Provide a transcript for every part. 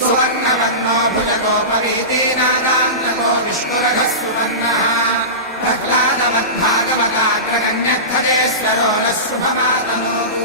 सुवर्णवर्णो भुजगोपवीति नागान्तको विष्णुरघः सुवर्णः प्रह्लादमद्भागवताग्रगण्यध्वजेश्वरो नः शुभमातनोः।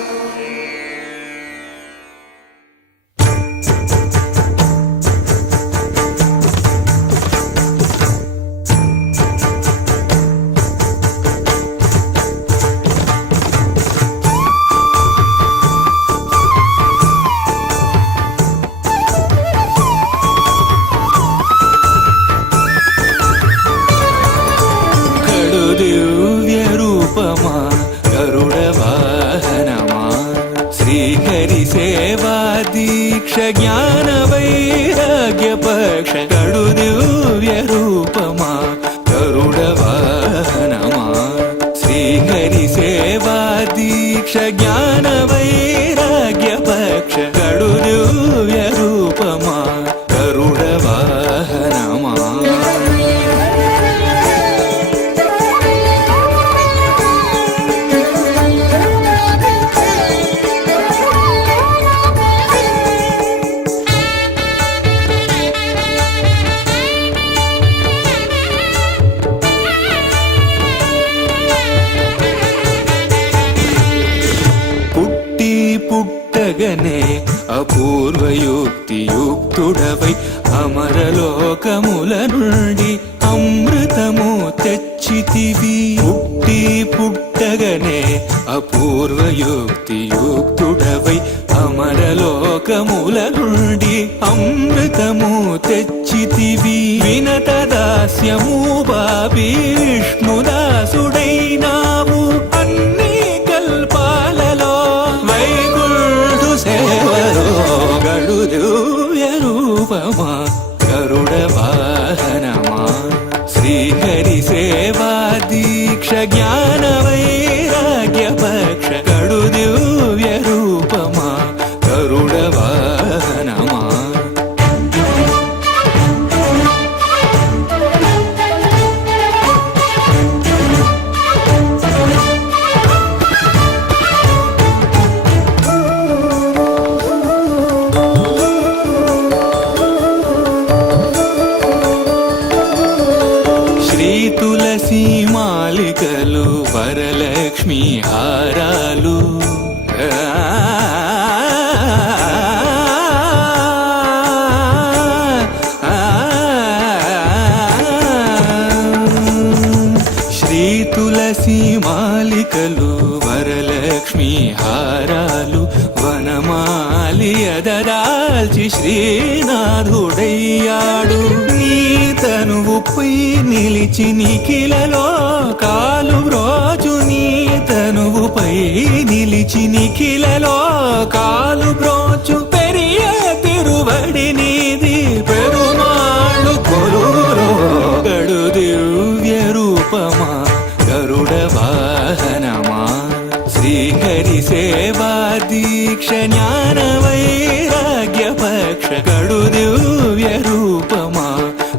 ज्ञान वैराग्य पक्ष कड़ु दिव्य रूपमा गरुड़ वाहनमा श्रीहरि सेवा दीक्षा ज्ञान वैराग्य पक्ष कड़ु दिव्य रूपमा गरुड़ वाहनमा। పుట్టగనే అపూర్వయుక్తి యుక్తుడవై అమరలోకముల నుండి అమృతము తెచ్చితివి. పుట్టగనే అపూర్వయుక్తి యుక్తుడవై అమరలోకముల నుండి అమృతము తెచ్చితివి. వినత దాస్యము బాబి విష్ణుదాసుడైనావు అన్ని కల్పాలలో సేవలో గడు దివ్య రూపమా గరుడ వాహనమా శ్రీహరి సేవా దీక్ష జ్ఞాన వైరాగ్య పక్ష గడు దివ్య రూపమా గరుడ వాహనమా. తులసి మాలికలు వరలక్ష్మి హారాలు శ్రీ తులసి మాలికలు వరలక్ష్మి హారాలు వనమాలి అదరాల్చి శ్రీనాథుడయ్యాడు. నీ తనువుపై నిలిచి నిఖిలలో కాలు బ్రోచు నీ తనువుపై నిలిచి నిఖిలలో కాలు బ్రోచు పెరియ తిరువడి నీది పెరుమాళ్ళు కొలులో గడు దివ్య రూపమా గరుడ వాహనమా శ్రీహరి సేవా దీక్ష జ్ఞాన వైరాగ్య పక్ష గడు దివ్య రూపమా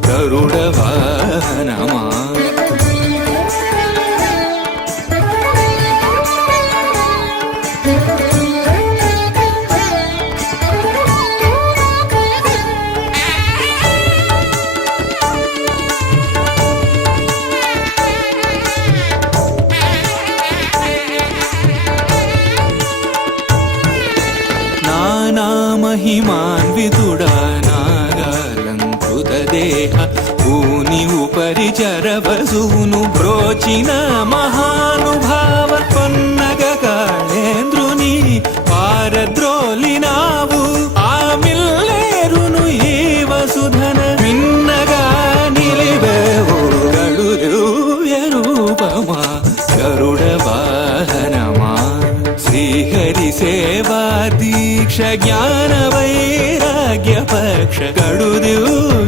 గరుడ వాహనమా. నానామహిమాన్వితుడా నాగాలంకృత దేహ భూని ఉపరి చరవసూను బ్రోచిన మహానుభావ పన్నగ కాళేంద్రుని పారద్రోలినావు ఆ మిల్లేరును ఈ వసుధన మిన్నగా నిలివేవు గడు దివ్య రూపమా గరుడ వాహనమా శ్రీహరి సేవా దీక్ష జ్ఞాన వైరాగ్య పక్ష గడు దివ్య